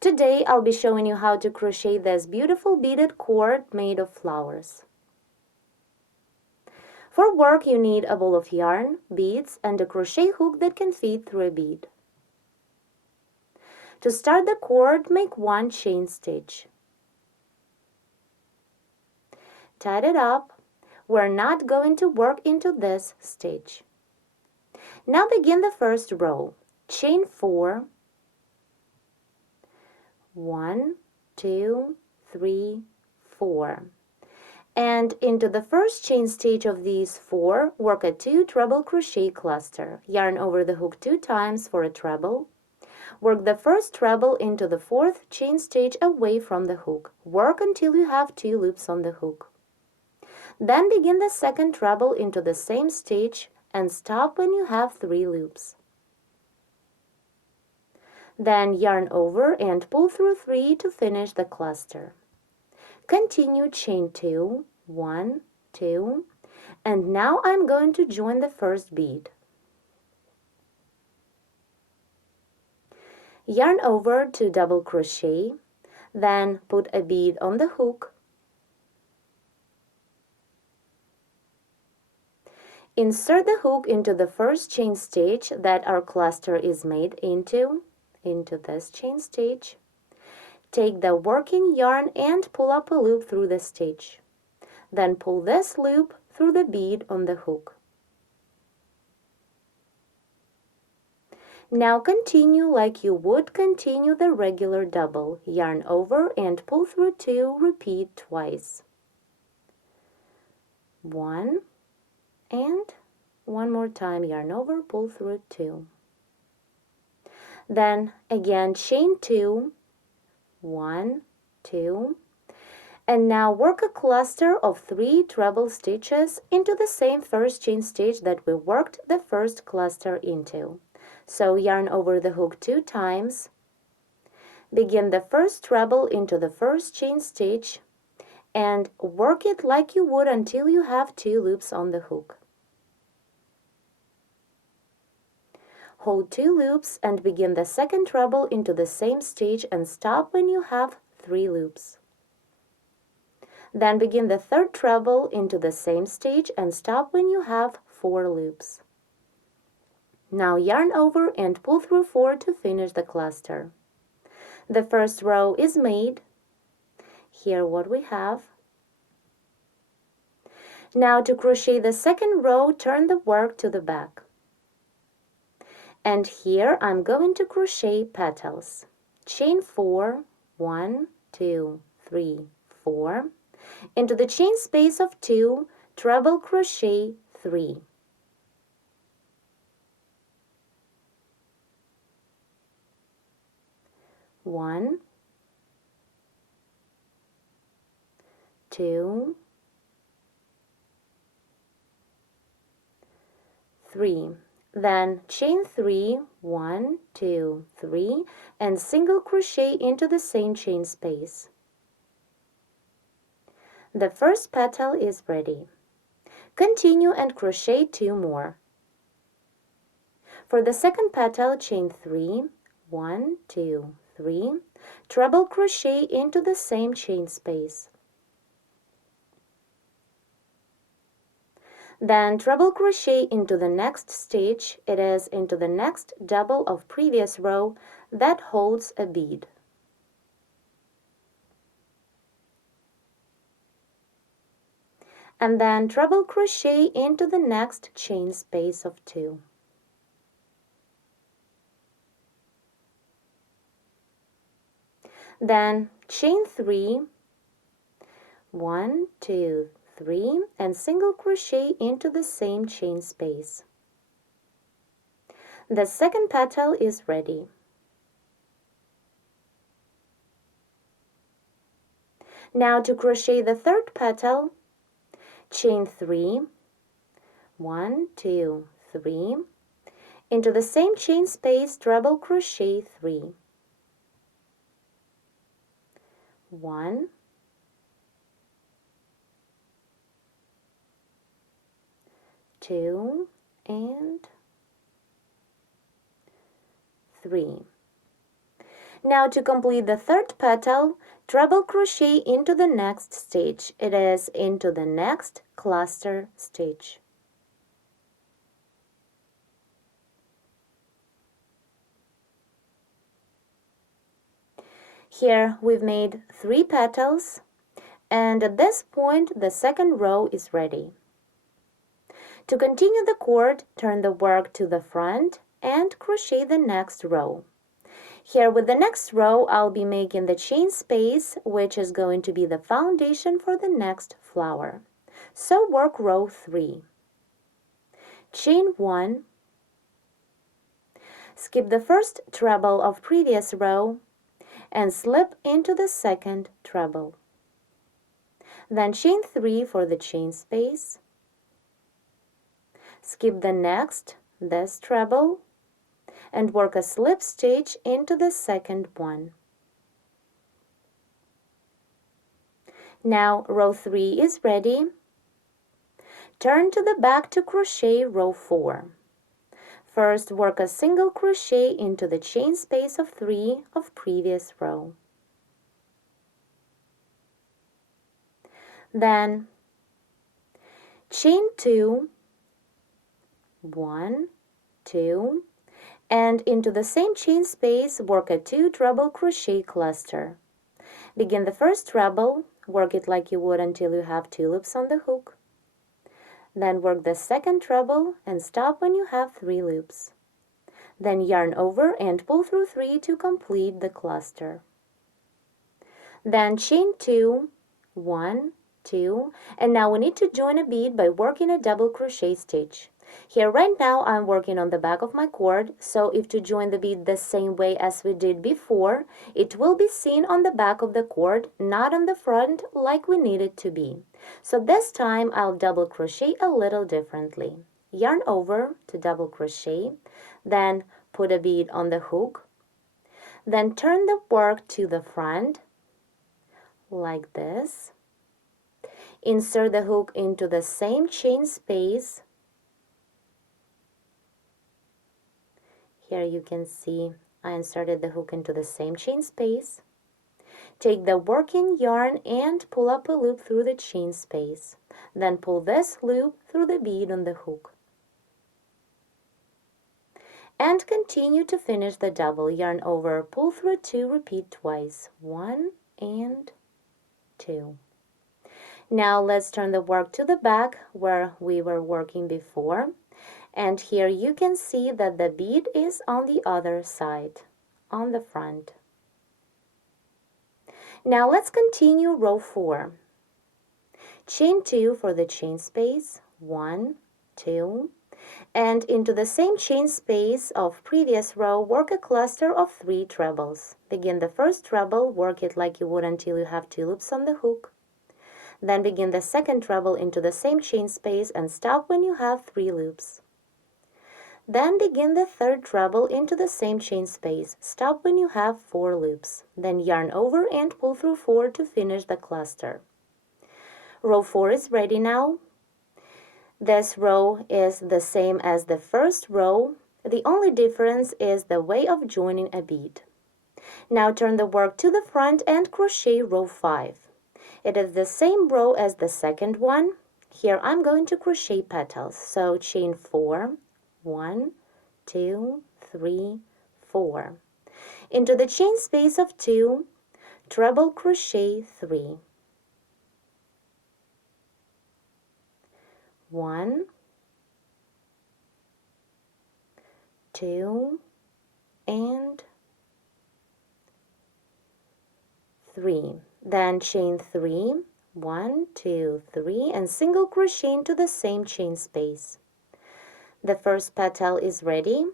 Today I'll be showing you how to crochet this beautiful beaded cord made of flowers. For work you need a ball of yarn, beads, and a crochet hook that can fit through a bead. To start the cord, make one chain stitch. Tie it up. We're not going to work into this stitch. Now begin the first row. Chain 4. 1, 2, 3, 4. And into the first chain stitch of these 4, work a 2 treble crochet cluster. Yarn over the hook 2 times for a treble. Work the first treble into the 4th chain stitch away from the hook. Work until you have 2 loops on the hook. Then begin the second treble into the same stitch and stop when you have 3 loops. Then yarn over and pull through 3 to finish the cluster. Continue chain 2, 1, 2, and now I'm going to join the first bead. Yarn over to double crochet, then put a bead on the hook. Insert the hook into the first chain stitch that our cluster is made into this chain stitch. Take the working yarn and pull up a loop through the stitch. Then pull this loop through the bead on the hook. Now continue like you would continue the regular double. Yarn over and pull through 2, repeat twice. 1, and one more time, yarn over, pull through 2. Then again chain 2, 1, 2, and now work a cluster of 3 treble stitches into the same first chain stitch that we worked the first cluster into. So yarn over the hook 2 times, begin the first treble into the first chain stitch, and work it like you would until you have 2 loops on the hook. Hold 2 loops and begin the second treble into the same stitch and stop when you have 3 loops. Then begin the third treble into the same stitch and stop when you have 4 loops. Now yarn over and pull through 4 to finish the cluster. The first row is made. Here what we have. Now to crochet the second row, turn the work to the back. And here I'm going to crochet petals. Chain 4, 1, 2, 3, 4. Into the chain space of 2, treble crochet 3. 1, 2, 3. Then chain 3, 1, 2, 3, and single crochet into the same chain space. The first petal is ready. Continue and crochet 2 more. For the second petal, chain 3, 1, 2, 3, treble crochet into the same chain space. Then treble crochet into the next stitch. It is into the next double of previous row that holds a bead. And then treble crochet into the next chain space of 2. Then chain 3, 1, 2, 3, and single crochet into the same chain space. The second petal is ready. Now to crochet the third petal, chain 3, 1, 2, 3, into the same chain space, treble crochet 3. 1, 2, and 3. Now to complete the third petal, treble crochet into the next stitch. It is into the next cluster stitch. Here we've made 3 petals, and at this point the second row is ready. To continue the cord, turn the work to the front and crochet the next row. Here with the next row, I'll be making the chain space, which is going to be the foundation for the next flower. So work row 3. Chain 1, skip the first treble of previous row, and slip into the second treble. Then chain 3 for the chain space, skip the next, this treble, and work a slip stitch into the second one. Now row 3 is ready. Turn to the back to crochet row 4. First work a single crochet into the chain space of 3 of previous row. Then chain 2, 1, 2, and into the same chain space work a 2 treble crochet cluster. Begin the first treble, work it like you would until you have 2 loops on the hook. Then work the second treble and stop when you have 3 loops. Then yarn over and pull through 3 to complete the cluster. Then chain 2, 1, 2, and now we need to join a bead by working a double crochet stitch. Here right now I'm working on the back of my cord, so if to join the bead the same way as we did before, it will be seen on the back of the cord, not on the front like we need it to be. So this time I'll double crochet a little differently. Yarn over to double crochet, then put a bead on the hook, then turn the work to the front like this. Insert the hook into the same chain space. Here you can see I inserted the hook into the same chain space. Take the working yarn and pull up a loop through the chain space. Then pull this loop through the bead on the hook. And continue to finish the double. Yarn over, pull through 2, repeat twice. 1 and 2. Now let's turn the work to the back where we were working before. And here you can see that the bead is on the other side, on the front. Now let's continue row 4. Chain 2 for the chain space, 1, 2, and into the same chain space of previous row, work a cluster of 3 trebles. Begin the first treble, work it like you would until you have 2 loops on the hook. Then begin the second treble into the same chain space and stop when you have 3 loops. Then begin the third treble into the same chain space. Stop when you have 4 loops. Then yarn over and pull through 4 to finish the cluster. Row 4 is ready now. This row is the same as the first row. The only difference is the way of joining a bead. Now turn the work to the front and crochet row 5. It is the same row as the second one. Here I'm going to crochet petals. So chain 4, 1, 2, 3, 4. Into the chain space of 2, treble crochet 3. 1, 2, and 3. Then chain 3, 1, 2, 3, and single crochet into the same chain space. The first petal is ready.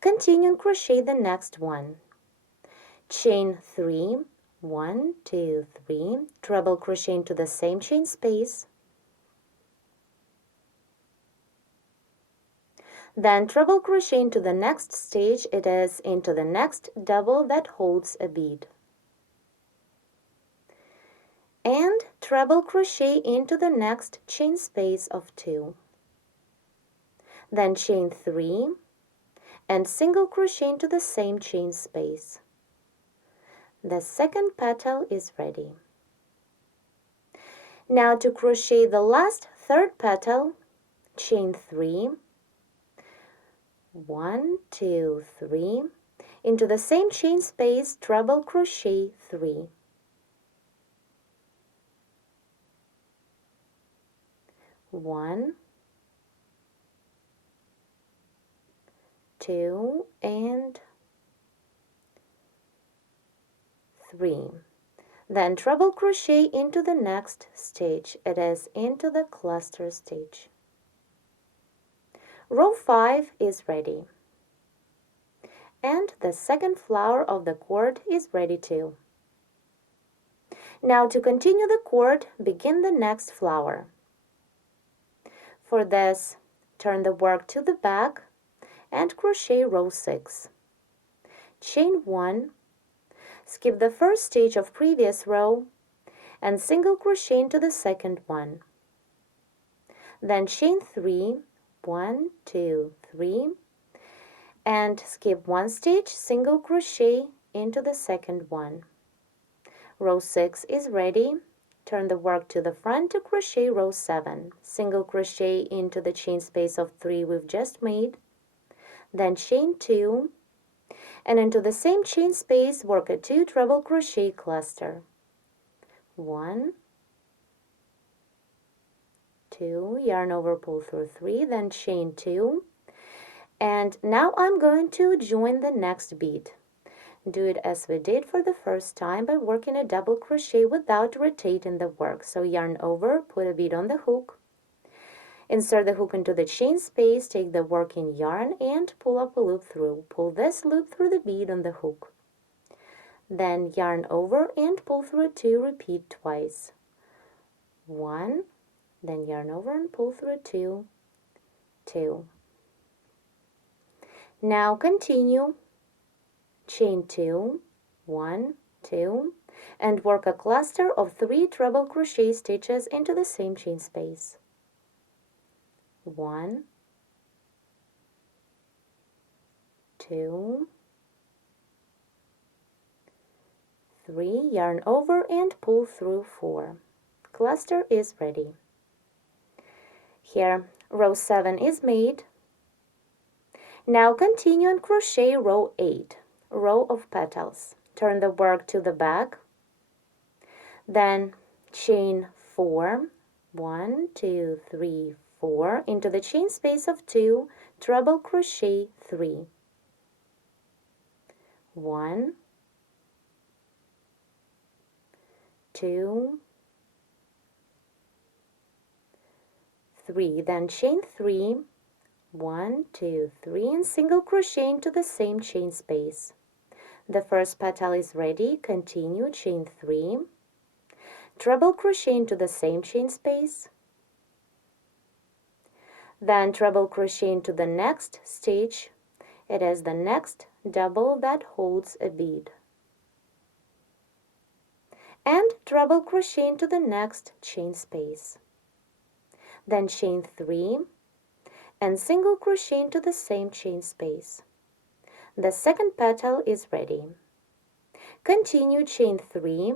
Continue and crochet the next one. Chain 3, 1, 2, 3, treble crochet into the same chain space. Then treble crochet into the next stage. It is into the next double that holds a bead. And treble crochet into the next chain space of 2. Then chain 3 and single crochet into the same chain space. The second petal is ready. Now to crochet the last third petal, chain 3, 1, 2, 3, into the same chain space, treble crochet 3. 1, 2, and 3. Then treble crochet into the next stage. It is into the cluster stage. Row 5 is ready. And the second flower of the cord is ready too. Now to continue the cord, begin the next flower. For this, turn the work to the back and crochet row 6. Chain 1, skip the first stage of previous row and single crochet into the second one. Then chain 3, 1, 2, 3, and skip one stage, single crochet into the second one. Row 6 is ready. Turn the work to the front to crochet row 7. Single crochet into the chain space of 3 we've just made. Then chain 2, and into the same chain space work a 2 treble crochet cluster. 1, 2, yarn over, pull through 3, then chain 2. And now I'm going to join the next bead. Do it as we did for the first time by working a double crochet without rotating the work. So yarn over, put a bead on the hook, insert the hook into the chain space, take the working yarn and pull up a loop through. Pull this loop through the bead on the hook. Then yarn over and pull through a 2, repeat twice. 1, then yarn over and pull through a 2, 2. Now continue. Chain 2, 1, 2, and work a cluster of 3 treble crochet stitches into the same chain space. 1, 2, 3, yarn over and pull through 4. Cluster is ready. Here, row 7 is made. Now continue and crochet row 8. Row of petals. Turn the work to the back, then chain 4, 1, 2, 3, 4, into the chain space of 2, treble crochet 3. 1, 2, 3, then chain 3, 1, 2, 3, and single crochet into the same chain space. The first petal is ready. Continue, chain 3, treble crochet into the same chain space, then treble crochet into the next stage. It is the next double that holds a bead, and treble crochet into the next chain space, then chain 3 and single crochet into the same chain space. The second petal is ready. Continue, chain 3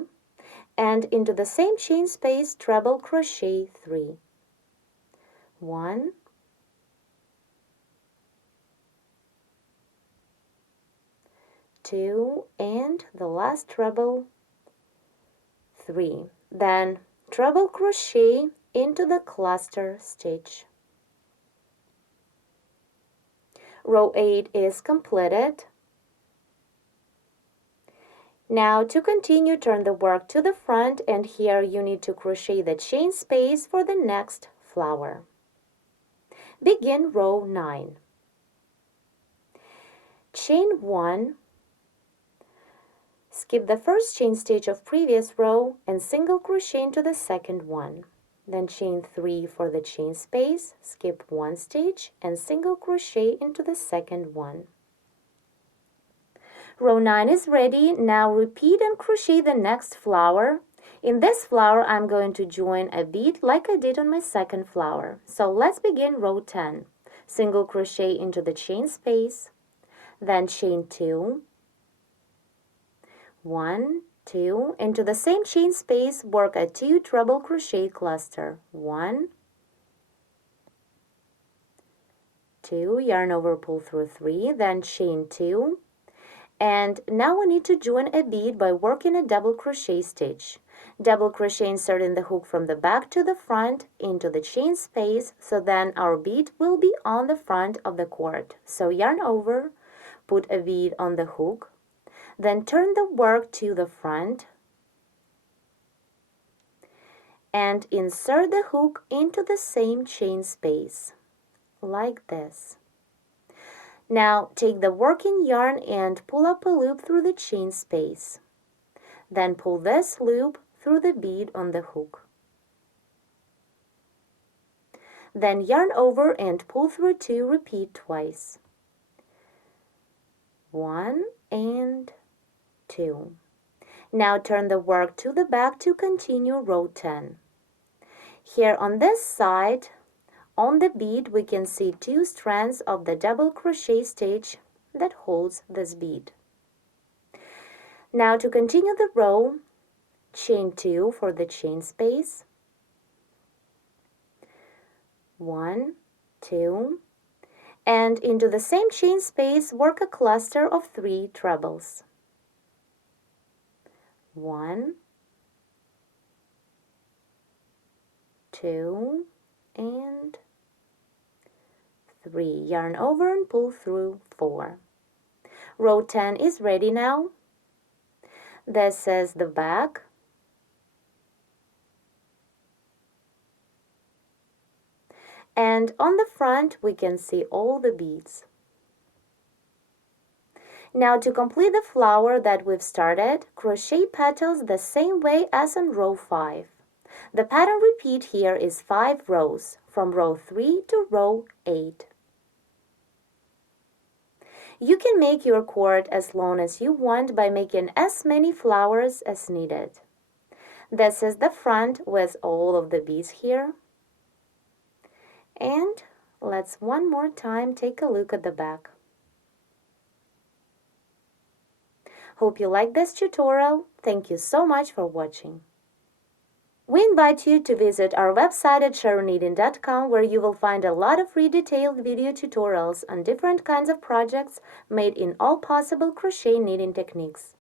and into the same chain space treble crochet 3. 1, 2, and the last treble 3. Then treble crochet into the cluster stitch. Row 8 is completed. Now to continue, turn the work to the front, and here you need to crochet the chain space for the next flower. Begin row 9. Chain 1, skip the first chain stitch of previous row and single crochet into the second one. Then chain 3 for the chain space, skip one stitch and single crochet into the second one. Row 9 is ready. Now repeat and crochet the next flower. In this flower, I'm going to join a bead like I did on my second flower. So let's begin row 10. Single crochet into the chain space, then chain 2, 1, 2, into the same chain space, work a 2 treble crochet cluster. 1, 2, yarn over, pull through 3, then chain 2. And now we need to join a bead by working a double crochet stitch. Double crochet inserting the hook from the back to the front into the chain space, so then our bead will be on the front of the cord. So yarn over, put a bead on the hook, then turn the work to the front and insert the hook into the same chain space, like this. Now take the working yarn and pull up a loop through the chain space. Then pull this loop through the bead on the hook. Then yarn over and pull through 2, repeat twice. 1 and 2. Now turn the work to the back to continue row 10. Here on this side, on the bead, we can see 2 strands of the double crochet stitch that holds this bead. Now to continue the row, chain 2 for the chain space. 1, 2, and into the same chain space, work a cluster of 3 trebles. 1, 2, and 3. Yarn over and pull through 4. Row 10 is ready now. This is the back. And on the front, we can see all the beads. Now to complete the flower that we've started, crochet petals the same way as on row 5. The pattern repeat here is 5 rows, from row 3 to row 8. You can make your cord as long as you want by making as many flowers as needed. This is the front with all of the beads here. And let's one more time take a look at the back. Hope you like this tutorial. Thank you so much for watching. We invite you to visit our website at SharonKnitting.com, where you will find a lot of free detailed video tutorials on different kinds of projects made in all possible crochet knitting techniques.